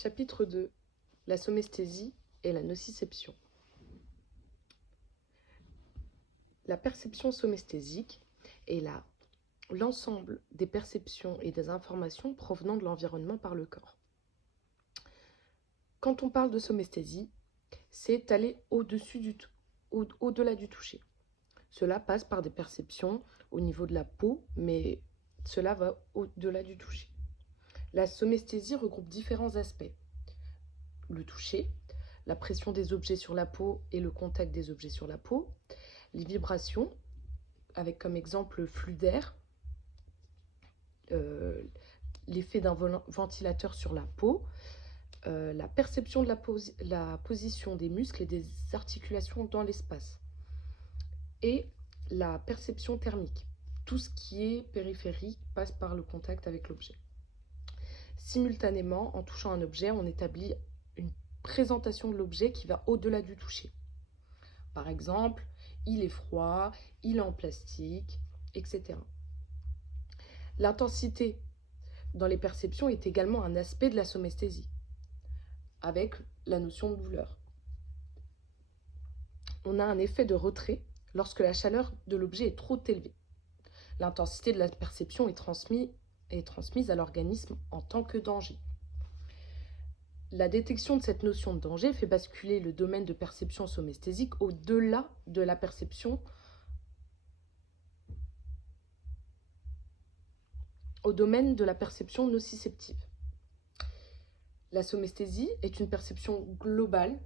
Chapitre 2. La somesthésie et la nociception. La perception somesthésique est l'ensemble des perceptions et des informations provenant de l'environnement par le corps. Quand on parle de somesthésie, c'est aller au-delà du toucher. Cela passe par des perceptions au niveau de la peau, mais cela va au-delà du toucher. La somesthésie regroupe différents aspects. Le toucher, la pression des objets sur la peau et le contact des objets sur la peau, les vibrations, avec comme exemple le flux d'air, l'effet d'un ventilateur sur la peau, la perception de la position des muscles et des articulations dans l'espace, et la perception thermique. Tout ce qui est périphérique passe par le contact avec l'objet. Simultanément, en touchant un objet, on établit une présentation de l'objet qui va au-delà du toucher. Par exemple, il est froid, il est en plastique, etc. L'intensité dans les perceptions est également un aspect de la somesthésie, avec la notion de douleur. On a un effet de retrait lorsque la chaleur de l'objet est trop élevée. L'intensité de la perception est transmise à l'organisme en tant que danger. La détection de cette notion de danger fait basculer le domaine de perception somesthésique au-delà de la perception, au domaine de la perception nociceptive. La somesthésie est une perception globale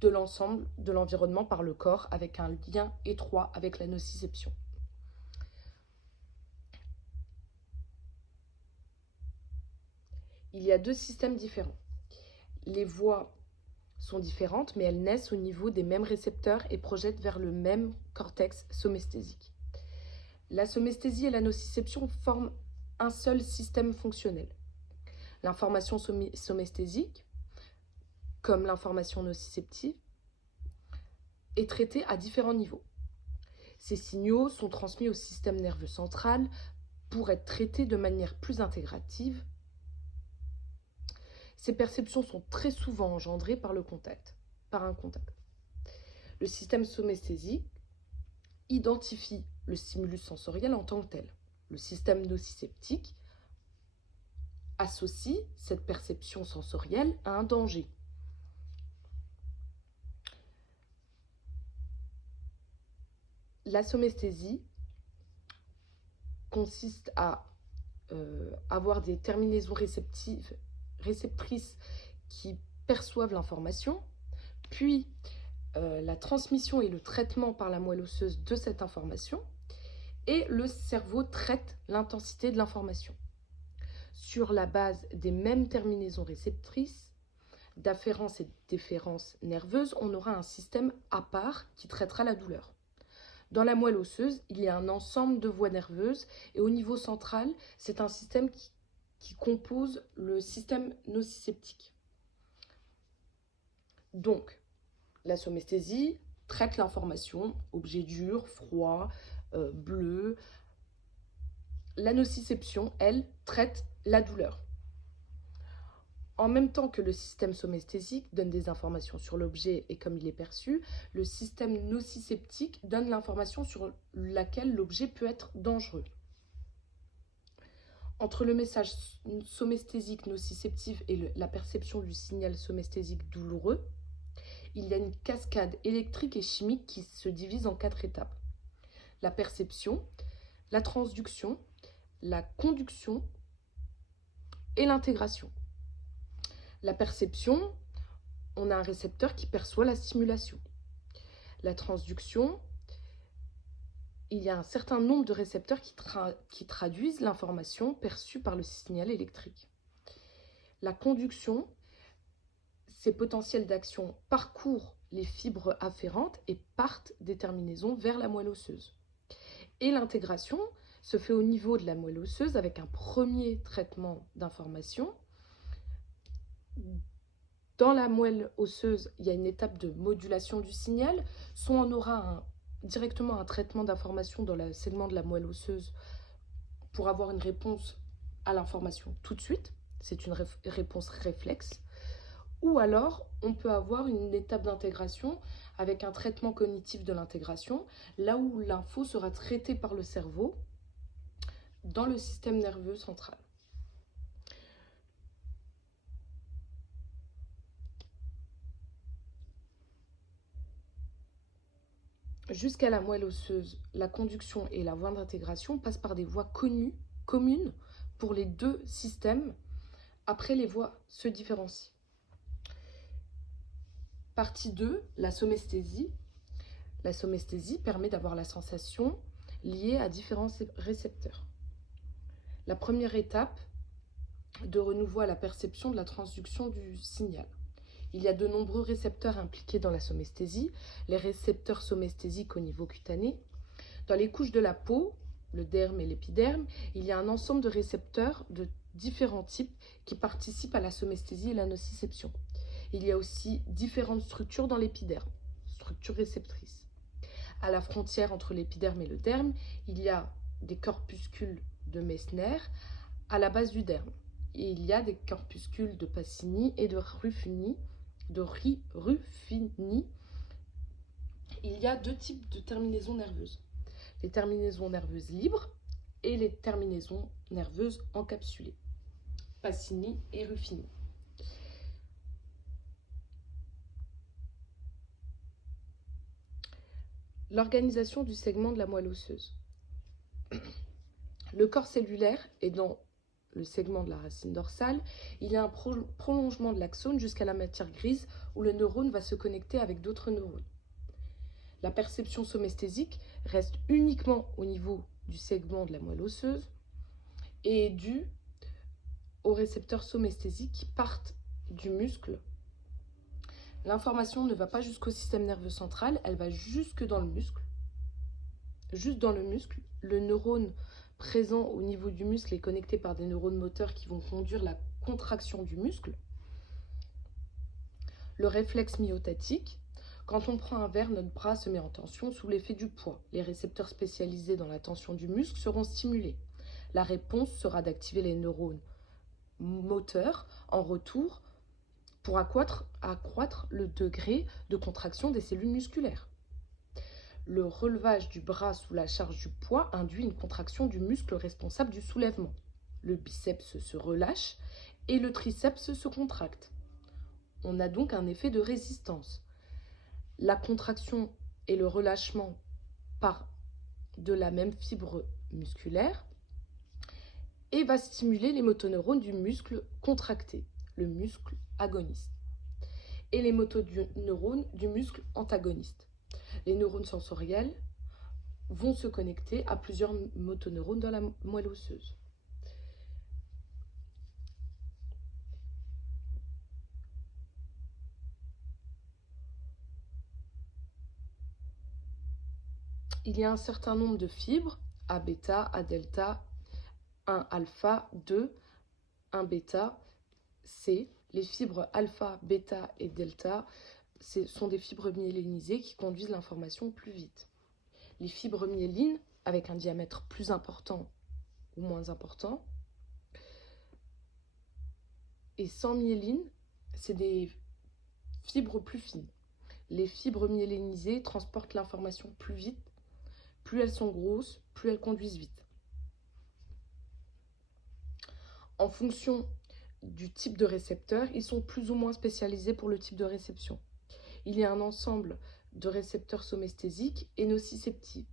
de l'ensemble de l'environnement par le corps, avec un lien étroit avec la nociception. Il y a deux systèmes différents. Les voies sont différentes, mais elles naissent au niveau des mêmes récepteurs et projettent vers le même cortex somesthésique. La somesthésie et la nociception forment un seul système fonctionnel. L'information somesthésique, comme l'information nociceptive, est traitée à différents niveaux. Ces signaux sont transmis au système nerveux central pour être traités de manière plus intégrative. Ces perceptions sont très souvent engendrées par un contact. Le système somesthésique identifie le stimulus sensoriel en tant que tel. Le système nociceptique associe cette perception sensorielle à un danger. La somesthésie consiste à avoir des terminaisons réceptrices qui perçoivent l'information, puis la transmission et le traitement par la moelle osseuse de cette information, et le cerveau traite l'intensité de l'information. Sur la base des mêmes terminaisons réceptrices, d'afférence et d'efférence nerveuse, on aura un système à part qui traitera la douleur. Dans la moelle osseuse, il y a un ensemble de voies nerveuses, et au niveau central, c'est un système qui compose le système nociceptique. Donc, la somesthésie traite l'information, objet dur, froid, bleu. La nociception, elle, traite la douleur. En même temps que le système somesthésique donne des informations sur l'objet et comme il est perçu, le système nociceptique donne l'information sur laquelle l'objet peut être dangereux. Entre le message somesthésique nociceptif et la perception du signal somesthésique douloureux, il y a une cascade électrique et chimique qui se divise en 4 étapes. La perception, la transduction, la conduction et l'intégration. La perception, on a un récepteur qui perçoit la stimulation. La transduction, il y a un certain nombre de récepteurs qui traduisent l'information perçue par le signal électrique. La conduction, ces potentiels d'action parcourent les fibres afférentes et partent des terminaisons vers la moelle osseuse. Et l'intégration se fait au niveau de la moelle osseuse avec un premier traitement d'information. Dans la moelle osseuse, il y a une étape de modulation du signal. Soit on aura directement un traitement d'information dans le segment de la moelle osseuse pour avoir une réponse à l'information tout de suite. C'est une réponse réflexe. Ou alors, on peut avoir une étape d'intégration avec un traitement cognitif de l'intégration, là où l'info sera traitée par le cerveau dans le système nerveux central. Jusqu'à la moelle osseuse, la conduction et la voie d'intégration passent par des voies connues, communes pour les deux systèmes. Après, les voies se différencient. Partie 2, la somesthésie. La somesthésie permet d'avoir la sensation liée à différents récepteurs. La première étape de renouveau à la perception de la transduction du signal. Il y a de nombreux récepteurs impliqués dans la somesthésie, les récepteurs somesthésiques au niveau cutané. Dans les couches de la peau, le derme et l'épiderme, il y a un ensemble de récepteurs de différents types qui participent à la somesthésie et la nociception. Il y a aussi différentes structures dans l'épiderme, structures réceptrices. À la frontière entre l'épiderme et le derme, il y a des corpuscules de Messner à la base du derme. Et il y a des corpuscules de Pacini et de Ruffini. Il y a deux types de terminaisons nerveuses. Les terminaisons nerveuses libres et les terminaisons nerveuses encapsulées. Pacini et Ruffini. L'organisation du segment de la moelle osseuse. Le corps cellulaire est dans le segment de la racine dorsale. Il y a un prolongement de l'axone jusqu'à la matière grise où le neurone va se connecter avec d'autres neurones. La perception somesthésique reste uniquement au niveau du segment de la moelle osseuse et est due aux récepteurs somesthésiques qui partent du muscle. L'information ne va pas jusqu'au système nerveux central, elle va jusque dans le muscle. Juste dans le muscle, le neurone présent au niveau du muscle est connecté par des neurones moteurs qui vont conduire la contraction du muscle. Le réflexe myotatique, quand on prend un verre, notre bras se met en tension sous l'effet du poids. Les récepteurs spécialisés dans la tension du muscle seront stimulés. La réponse sera d'activer les neurones moteurs en retour pour accroître le degré de contraction des cellules musculaires. Le relevage du bras sous la charge du poids induit une contraction du muscle responsable du soulèvement. Le biceps se relâche et le triceps se contracte. On a donc un effet de résistance. La contraction et le relâchement partent de la même fibre musculaire et va stimuler les motoneurones du muscle contracté, le muscle agoniste, et les motoneurones du muscle antagoniste. Les neurones sensoriels vont se connecter à plusieurs motoneurones dans la moelle osseuse. Il y a un certain nombre de fibres, A bêta, A delta, 1 alpha, 2, 1 bêta, C. Les fibres alpha, bêta et delta sont des fibres myélinisées qui conduisent l'information plus vite. Les fibres myélines, avec un diamètre plus important ou moins important, et sans myéline, c'est des fibres plus fines. Les fibres myélinisées transportent l'information plus vite. Plus elles sont grosses, plus elles conduisent vite. En fonction du type de récepteur, ils sont plus ou moins spécialisés pour le type de réception. Il y a un ensemble de récepteurs somesthésiques et nociceptifs.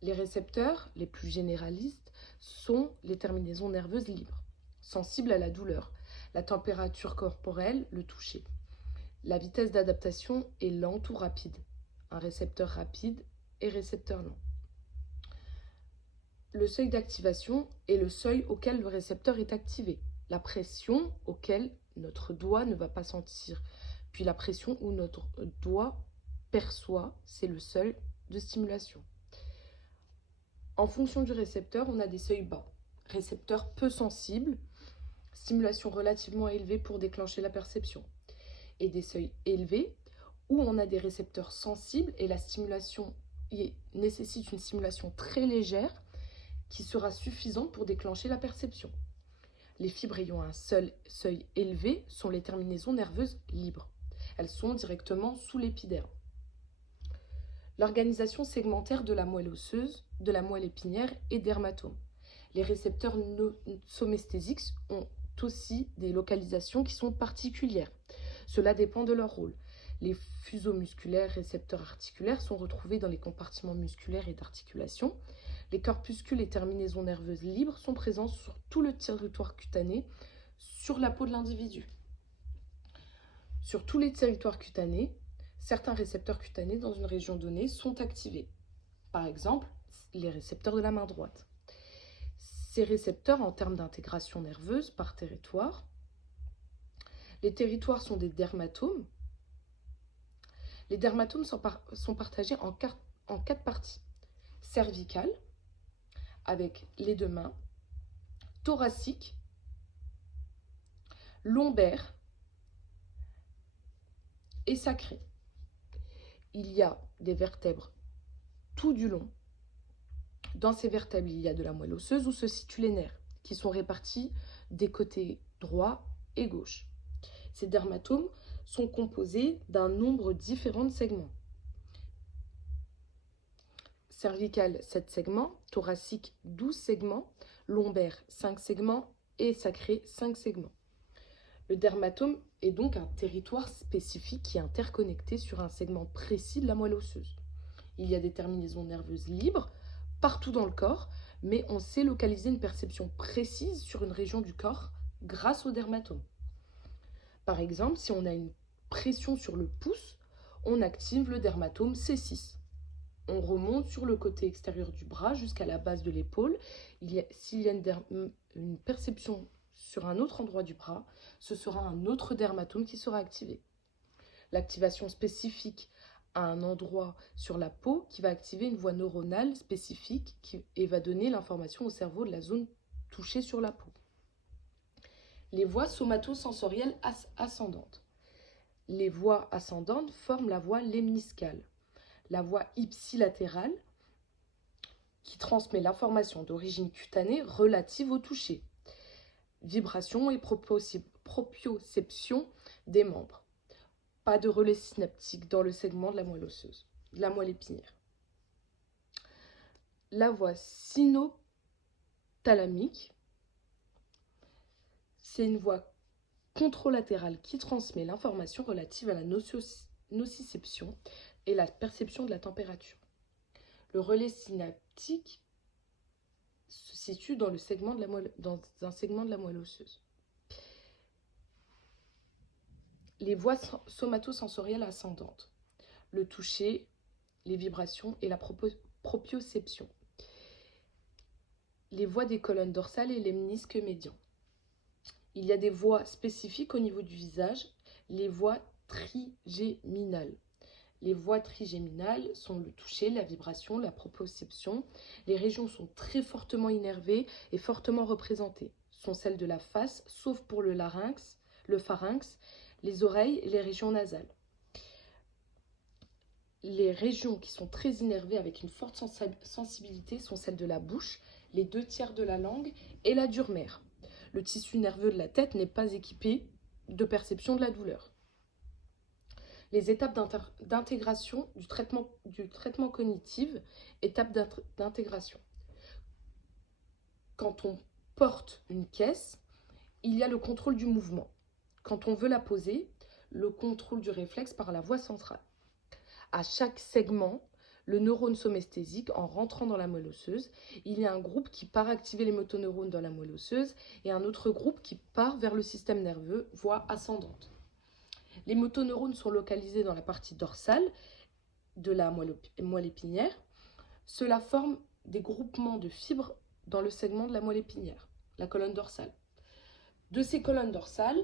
Les récepteurs les plus généralistes sont les terminaisons nerveuses libres, sensibles à la douleur, la température corporelle, le toucher. La vitesse d'adaptation est lente ou rapide. Un récepteur rapide et récepteur lent. Le seuil d'activation est le seuil auquel le récepteur est activé. La pression auquel notre doigt ne va pas sentir. Puis la pression où notre doigt perçoit, c'est le seuil de stimulation. En fonction du récepteur, on a des seuils bas. Récepteur peu sensible, stimulation relativement élevée pour déclencher la perception. Et des seuils élevés où on a des récepteurs sensibles et la stimulation nécessite une stimulation très légère qui sera suffisante pour déclencher la perception. Les fibres ayant un seul seuil élevé sont les terminaisons nerveuses libres. Elles sont directement sous l'épiderme. L'organisation segmentaire de la moelle osseuse, de la moelle épinière et dermatome. Les récepteurs somesthésiques ont aussi des localisations qui sont particulières. Cela dépend de leur rôle. Les fuseaux musculaires, récepteurs articulaires sont retrouvés dans les compartiments musculaires et d'articulation. Les corpuscules et terminaisons nerveuses libres sont présents sur tout le territoire cutané, sur la peau de l'individu. Sur tous les territoires cutanés, certains récepteurs cutanés dans une région donnée sont activés. Par exemple, les récepteurs de la main droite. Ces récepteurs, en termes d'intégration nerveuse par territoire, les territoires sont des dermatomes. Les dermatomes sont partagés en quatre parties. Cervicale, avec les deux mains, thoracique, lombaire et sacré. Il y a des vertèbres tout du long. Dans ces vertèbres, il y a de la moelle osseuse où se situent les nerfs, qui sont répartis des côtés droit et gauche. Ces dermatomes sont composés d'un nombre différent de segments. Cervical, 7 segments, thoracique, 12 segments, lombaire, 5 segments et sacré, 5 segments. Le dermatome est donc un territoire spécifique qui est interconnecté sur un segment précis de la moelle osseuse. Il y a des terminaisons nerveuses libres partout dans le corps, mais on sait localiser une perception précise sur une région du corps grâce au dermatome. Par exemple, si on a une pression sur le pouce, on active le dermatome C6. On remonte sur le côté extérieur du bras jusqu'à la base de l'épaule. S'il y a une perception sur un autre endroit du bras, ce sera un autre dermatome qui sera activé. L'activation spécifique à un endroit sur la peau qui va activer une voie neuronale spécifique et va donner l'information au cerveau de la zone touchée sur la peau. Les voies somatosensorielles ascendantes. Les voies ascendantes forment la voie lemniscale, la voie ipsilatérale qui transmet l'information d'origine cutanée relative au toucher, vibration et proprioception des membres. Pas de relais synaptique dans le segment de la moelle osseuse, de la moelle épinière. La voie sino-thalamique, c'est une voie contralatérale qui transmet l'information relative à la nociception et la perception de la température. Le relais synaptique se situe dans un segment de la moelle osseuse. Les voies somatosensorielles ascendantes, le toucher, les vibrations et la proprioception. Les voies des colonnes dorsales et les ménisques médians. Il y a des voies spécifiques au niveau du visage, les voies trigéminales. Les voies trigéminales sont le toucher, la vibration, la proprioception. Les régions sont très fortement innervées et fortement représentées. Ce sont celles de la face, sauf pour le larynx, le pharynx, les oreilles et les régions nasales. Les régions qui sont très innervées avec une forte sensibilité sont celles de la bouche, les 2/3 de la langue et la dure mère. Le tissu nerveux de la tête n'est pas équipé de perception de la douleur. Les étapes d'intégration du traitement cognitif, étapes d'intégration. Quand on porte une caisse, il y a le contrôle du mouvement. Quand on veut la poser, le contrôle du réflexe par la voie centrale. À chaque segment, le neurone somesthésique, en rentrant dans la moelle osseuse, il y a un groupe qui part activer les motoneurones dans la moelle osseuse et un autre groupe qui part vers le système nerveux, voie ascendante. Les motoneurones sont localisés dans la partie dorsale de la moelle épinière. Cela forme des groupements de fibres dans le segment de la moelle épinière, la colonne dorsale. De ces colonnes dorsales,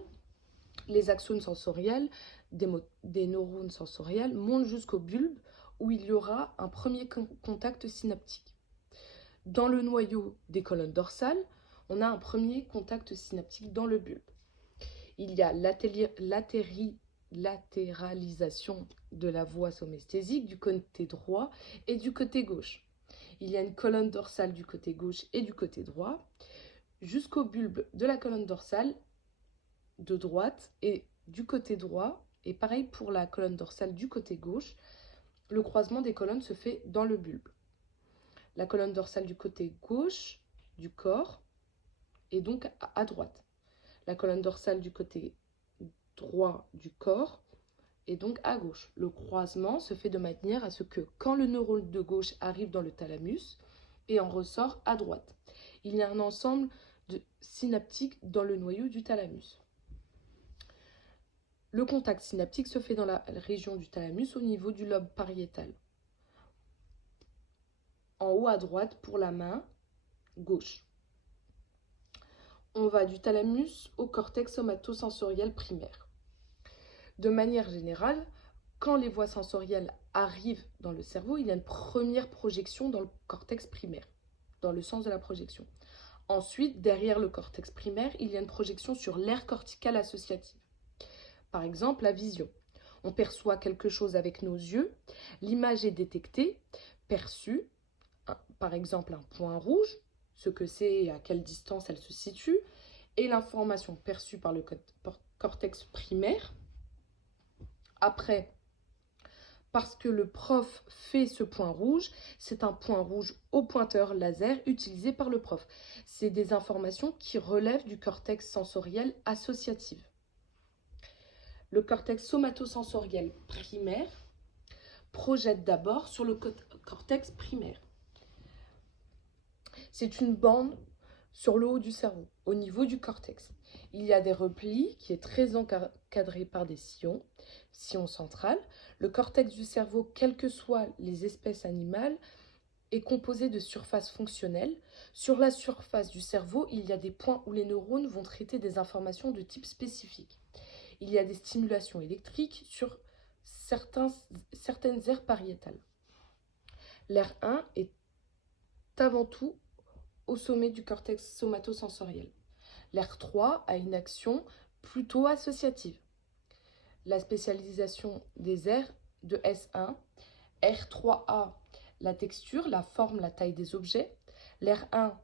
les axones sensoriels des neurones sensoriels montent jusqu'au bulbe où il y aura un premier contact synaptique. Dans le noyau des colonnes dorsales, on a un premier contact synaptique dans le bulbe. Il y a latéralisation de la voie somesthésique du côté droit et du côté gauche. Il y a une colonne dorsale du côté gauche et du côté droit, jusqu'au bulbe de la colonne dorsale de droite et du côté droit, et pareil pour la colonne dorsale du côté gauche, le croisement des colonnes se fait dans le bulbe. La colonne dorsale du côté gauche du corps est donc à droite. La colonne dorsale du côté droit du corps est donc à gauche. Le croisement se fait de manière à ce que quand le neurone de gauche arrive dans le thalamus et en ressort à droite, il y a un ensemble synaptique dans le noyau du thalamus. Le contact synaptique se fait dans la région du thalamus au niveau du lobe pariétal. En haut à droite pour la main gauche. On va du thalamus au cortex somatosensoriel primaire. De manière générale, quand les voies sensorielles arrivent dans le cerveau, il y a une première projection dans le cortex primaire, dans le sens de la projection. Ensuite, derrière le cortex primaire, il y a une projection sur l'aire corticale associative. Par exemple, la vision. On perçoit quelque chose avec nos yeux, l'image est détectée, perçue, par exemple un point rouge, ce que c'est et à quelle distance elle se situe, et l'information perçue par le cortex primaire. Après, parce que le prof fait ce point rouge, c'est un point rouge au pointeur laser utilisé par le prof. C'est des informations qui relèvent du cortex sensoriel associatif. Le cortex somatosensoriel primaire projette d'abord sur le cortex primaire. C'est une bande sur le haut du cerveau, au niveau du cortex. Il y a des replis qui est très encadré par des sillons centrales. Le cortex du cerveau, quelles que soient les espèces animales, est composé de surfaces fonctionnelles. Sur la surface du cerveau, il y a des points où les neurones vont traiter des informations de type spécifique. Il y a des stimulations électriques sur certaines aires pariétales. L'aire 1 est avant tout au sommet du cortex somatosensoriel. L'aire 3 a une action plutôt associative. La spécialisation des aires de S1, R3A, la texture, la forme, la taille des objets, l'aire 1,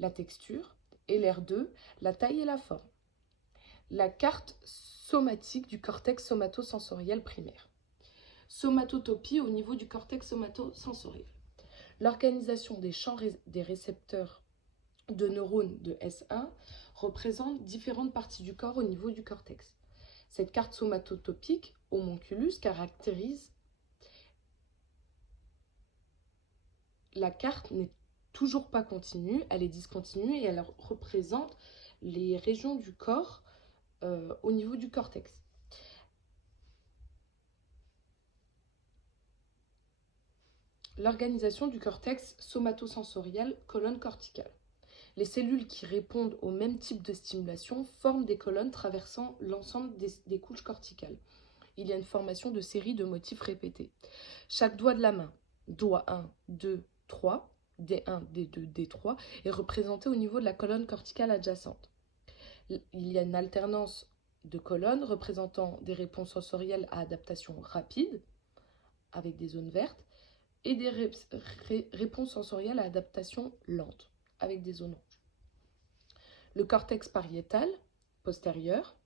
la texture, et l'aire 2, la taille et la forme. La carte somatique du cortex somatosensoriel primaire. Somatotopie au niveau du cortex somatosensoriel. L'organisation des champs des récepteurs de neurones de S1 représente différentes parties du corps au niveau du cortex. Cette carte somatotopique, homonculus, caractérise. La carte n'est toujours pas continue, elle est discontinue et elle représente les régions du corps au niveau du cortex. L'organisation du cortex somatosensoriel colonne corticale. Les cellules qui répondent au même type de stimulation forment des colonnes traversant l'ensemble des couches corticales. Il y a une formation de séries de motifs répétés. Chaque doigt de la main, doigt 1, 2, 3, D1, D2, D3, est représenté au niveau de la colonne corticale adjacente. Il y a une alternance de colonnes représentant des réponses sensorielles à adaptation rapide, avec des zones vertes, et des réponses sensorielles à adaptation lente, avec des zones rouges. Le cortex pariétal postérieur,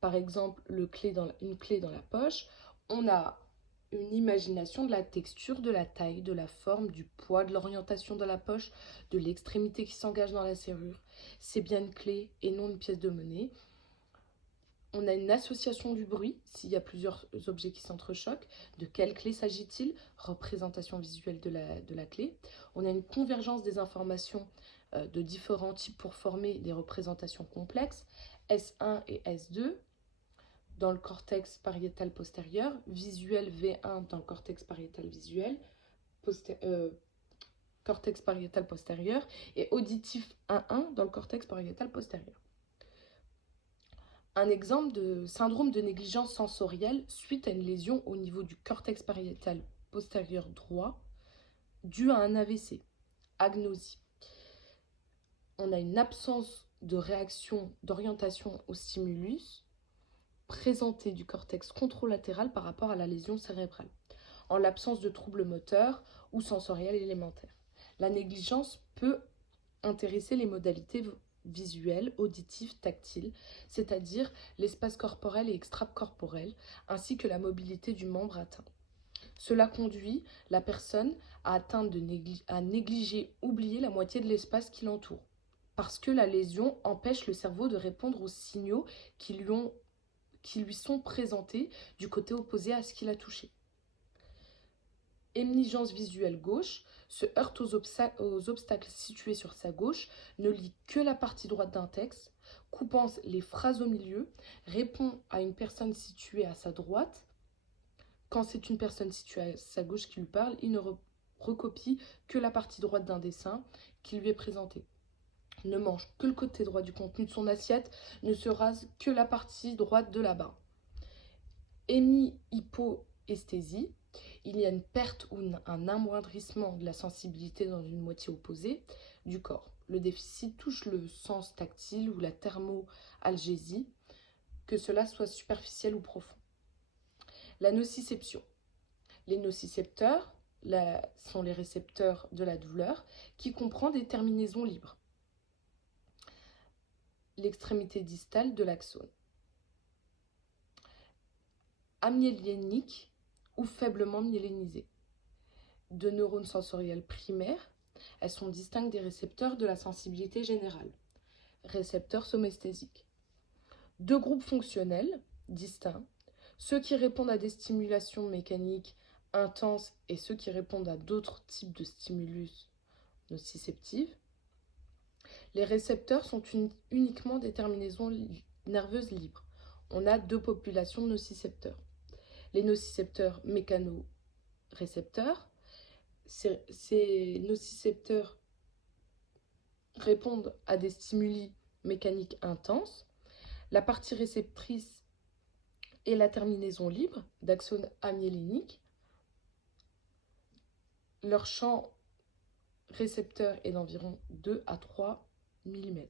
par exemple une clé dans la poche, on a une imagination de la texture, de la taille, de la forme, du poids, de l'orientation de la poche, de l'extrémité qui s'engage dans la serrure. C'est bien une clé et non une pièce de monnaie. On a une association du bruit, s'il y a plusieurs objets qui s'entrechoquent. De quelle clé s'agit-il? Représentation visuelle de la clé. On a une convergence des informations de différents types pour former des représentations complexes, S1 et S2, dans le cortex pariétal postérieur, visuel V1 dans le cortex pariétal visuel, cortex pariétal postérieur, et auditif 1.1 dans le cortex pariétal postérieur. Un exemple de syndrome de négligence sensorielle suite à une lésion au niveau du cortex pariétal postérieur droit due à un AVC, agnosie. On a une absence de réaction d'orientation au stimulus présentée du cortex contralatéral par rapport à la lésion cérébrale, en l'absence de troubles moteurs ou sensoriels élémentaires. La négligence peut intéresser les modalités visuel, auditif, tactile, c'est-à-dire l'espace corporel et extracorporel, ainsi que la mobilité du membre atteint. Cela conduit la personne à à négliger, oublier la moitié de l'espace qui l'entoure, parce que la lésion empêche le cerveau de répondre aux signaux qui lui sont présentés du côté opposé à ce qu'il a touché. Émligence visuelle gauche, se heurte aux obstacles situés sur sa gauche, ne lit que la partie droite d'un texte, coupant les phrases au milieu, répond à une personne située à sa droite. Quand c'est une personne située à sa gauche qui lui parle, il ne recopie que la partie droite d'un dessin qui lui est présenté. Ne mange que le côté droit du contenu de son assiette, ne se rase que la partie droite de la barre. Hémi-hypoesthésie, il y a une perte ou un amoindrissement de la sensibilité dans une moitié opposée du corps. Le déficit touche le sens tactile ou la thermoalgésie, que cela soit superficiel ou profond. La nociception. Les nocicepteurs sont les récepteurs de la douleur qui comprend des terminaisons libres. L'extrémité distale de l'axone. Amyélénique ou faiblement myélénisée. De neurones sensoriels primaires, elles sont distinctes des récepteurs de la sensibilité générale. Récepteurs somesthésiques. Deux groupes fonctionnels distincts, ceux qui répondent à des stimulations mécaniques intenses et ceux qui répondent à d'autres types de stimulus nociceptifs. Les récepteurs sont uniquement des terminaisons nerveuses libres. On a deux populations de nocicepteurs. Les nocicepteurs mécanorécepteurs, ces nocicepteurs répondent à des stimuli mécaniques intenses. La partie réceptrice est la terminaison libre d'axone amyélénique. Leur champ récepteur est d'environ 2 à 3 mm.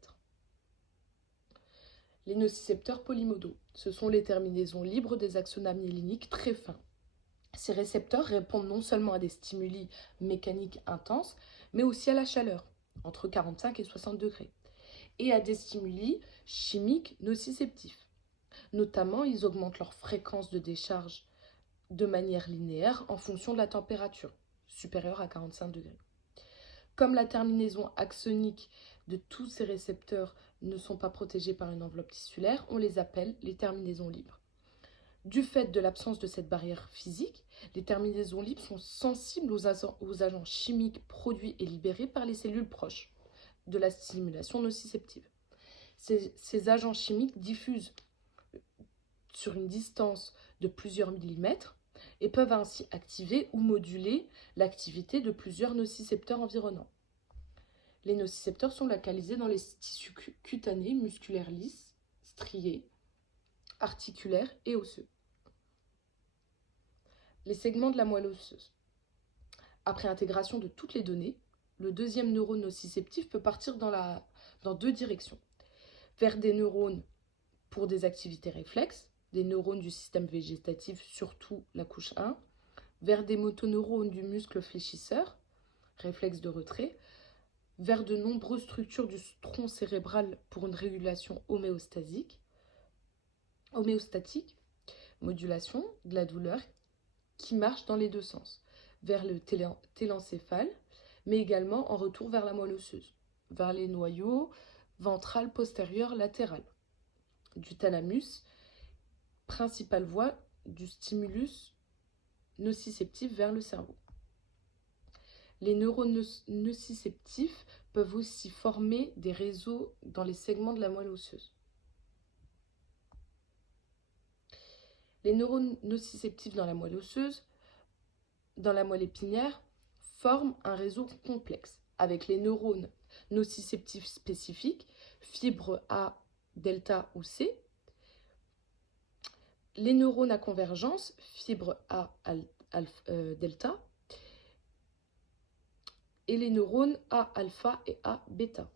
Les nocicepteurs polymodaux, ce sont les terminaisons libres des axones amyéléniques très fins. Ces récepteurs répondent non seulement à des stimuli mécaniques intenses, mais aussi à la chaleur, entre 45 et 60 degrés, et à des stimuli chimiques nociceptifs. Notamment, ils augmentent leur fréquence de décharge de manière linéaire en fonction de la température, supérieure à 45 degrés. Comme la terminaison axonique de tous ces récepteurs ne sont pas protégés par une enveloppe tissulaire, on les appelle les terminaisons libres. Du fait de l'absence de cette barrière physique, les terminaisons libres sont sensibles aux agents chimiques produits et libérés par les cellules proches de la stimulation nociceptive. Ces agents chimiques diffusent sur une distance de plusieurs millimètres et peuvent ainsi activer ou moduler l'activité de plusieurs nocicepteurs environnants. Les nocicepteurs sont localisés dans les tissus cutanés, musculaires lisses, striés, articulaires et osseux. Les segments de la moelle osseuse. Après intégration de toutes les données, le deuxième neurone nociceptif peut partir dans deux directions. Vers des neurones pour des activités réflexes, des neurones du système végétatif, surtout la couche 1, vers des motoneurones du muscle fléchisseur, réflexe de retrait, vers de nombreuses structures du tronc cérébral pour une régulation homéostatique, modulation de la douleur qui marche dans les deux sens, vers le télencéphale, mais également en retour vers la moelle osseuse, vers les noyaux ventral, postérieur, latéral, du thalamus, principale voie du stimulus nociceptif vers le cerveau. Les neurones nociceptifs peuvent aussi former des réseaux dans les segments de la moelle osseuse. Les neurones nociceptifs dans la moelle osseuse, dans la moelle épinière, forment un réseau complexe avec les neurones nociceptifs spécifiques, fibres A, delta ou C, les neurones à convergence, fibres A, delta, et les neurones A alpha et A bêta.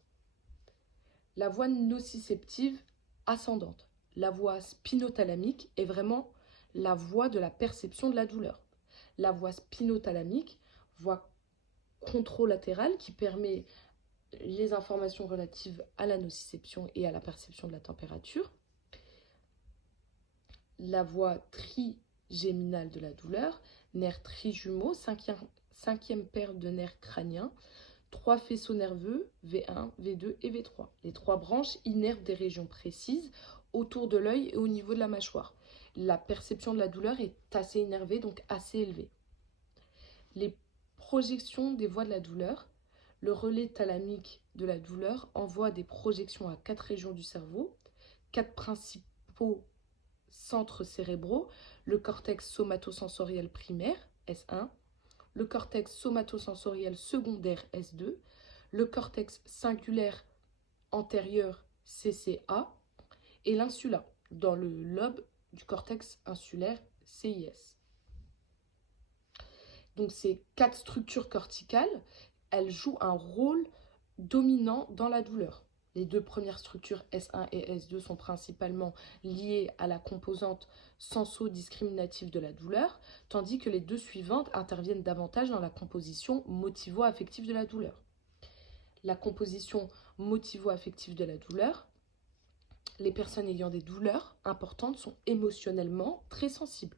La voie nociceptive ascendante, la voie spinothalamique est vraiment la voie de la perception de la douleur. La voie spinothalamique, voie contralatérale qui permet les informations relatives à la nociception et à la perception de la température, la voie trigéminale de la douleur, nerfs trijumeaux, cinquième paire de nerfs crâniens, 3 faisceaux nerveux, V1, V2 et V3. Les 3 branches innervent des régions précises autour de l'œil et au niveau de la mâchoire. La perception de la douleur est assez énervée, donc assez élevée. Les projections des voies de la douleur. Le relais thalamique de la douleur envoie des projections à 4 régions du cerveau, 4 principaux centres cérébraux, le cortex somatosensoriel primaire, S1, le cortex somatosensoriel secondaire, S2, le cortex cingulaire antérieur, CCA, et l'insula, dans le lobe du cortex insulaire, CIS. Donc ces 4 structures corticales, elles jouent un rôle dominant dans la douleur. Les 2 premières structures, S1 et S2, sont principalement liées à la composante senso-discriminative de la douleur, tandis que les 2 suivantes interviennent davantage dans la composition motivo-affective de la douleur. La composition motivo-affective de la douleur, les personnes ayant des douleurs importantes sont émotionnellement très sensibles.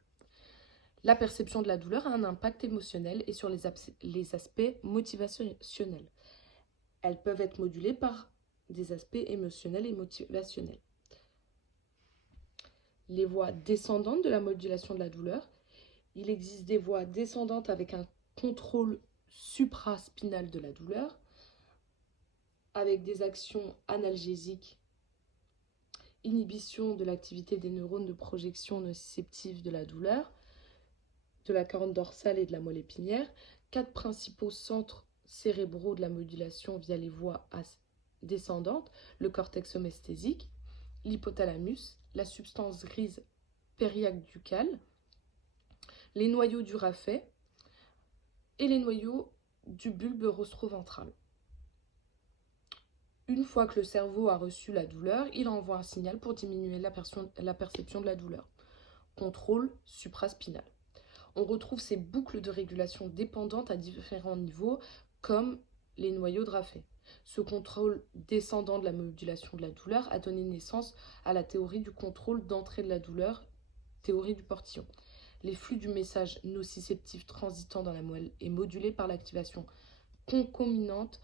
La perception de la douleur a un impact émotionnel et sur les aspects motivationnels. Elles peuvent être modulées par des aspects émotionnels et motivationnels. Les voies descendantes de la modulation de la douleur. Il existe des voies descendantes avec un contrôle supraspinal de la douleur, avec des actions analgésiques, inhibition de l'activité des neurones de projection nociceptive de la douleur, de la corne dorsale et de la moelle épinière, 4 principaux centres cérébraux de la modulation via les voies descendantes, le cortex somesthésique, l'hypothalamus, la substance grise périaqueducale, les noyaux du raphet et les noyaux du bulbe rostroventral. Une fois que le cerveau a reçu la douleur, il envoie un signal pour diminuer la perception de la douleur. Contrôle supraspinal. On retrouve ces boucles de régulation dépendantes à différents niveaux, comme les noyaux de Raphet. Ce contrôle descendant de la modulation de la douleur a donné naissance à la théorie du contrôle d'entrée de la douleur, théorie du portillon. Les flux du message nociceptif transitant dans la moelle est modulé par l'activation concomitante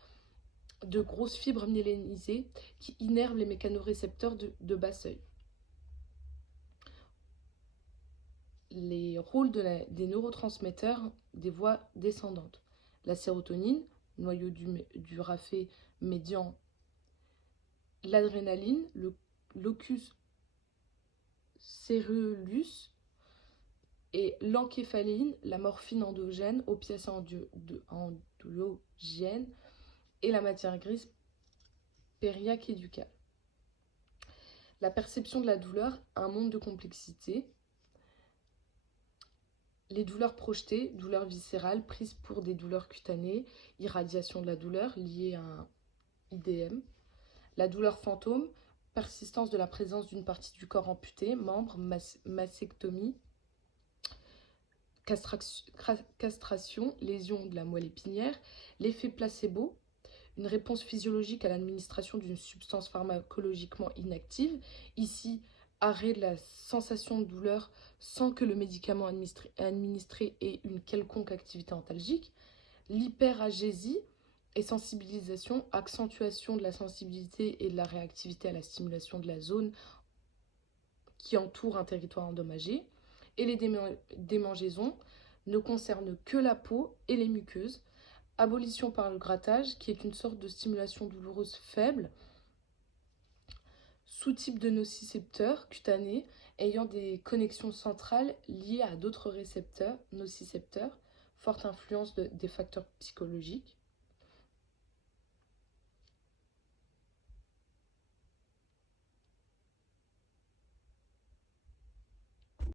de grosses fibres myélinisées qui innervent les mécanorécepteurs de bas seuil. Les rôles des neurotransmetteurs des voies descendantes. La sérotonine, noyau du raphet médian, l'adrénaline, le locus céruleus, et l'encéphaline, la morphine endogène, opiacés endogènes, et la matière grise périaqueducale. La perception de la douleur a un monde de complexité. Les douleurs projetées, douleurs viscérales, prises pour des douleurs cutanées, irradiation de la douleur liée à un IDM. La douleur fantôme, persistance de la présence d'une partie du corps amputée, membre, mastectomie, castration, lésion de la moelle épinière. L'effet placebo, une réponse physiologique à l'administration d'une substance pharmacologiquement inactive. Ici, arrêt de la sensation de douleur sans que le médicament administré ait une quelconque activité antalgique. L'hyperagésie et sensibilisation, accentuation de la sensibilité et de la réactivité à la stimulation de la zone qui entoure un territoire endommagé. Et les démangeaisons ne concernent que la peau et les muqueuses. Abolition par le grattage, qui est une sorte de stimulation douloureuse faible, sous-type de nocicepteurs cutanés ayant des connexions centrales liées à d'autres récepteurs, nocicepteurs, forte influence des facteurs psychologiques.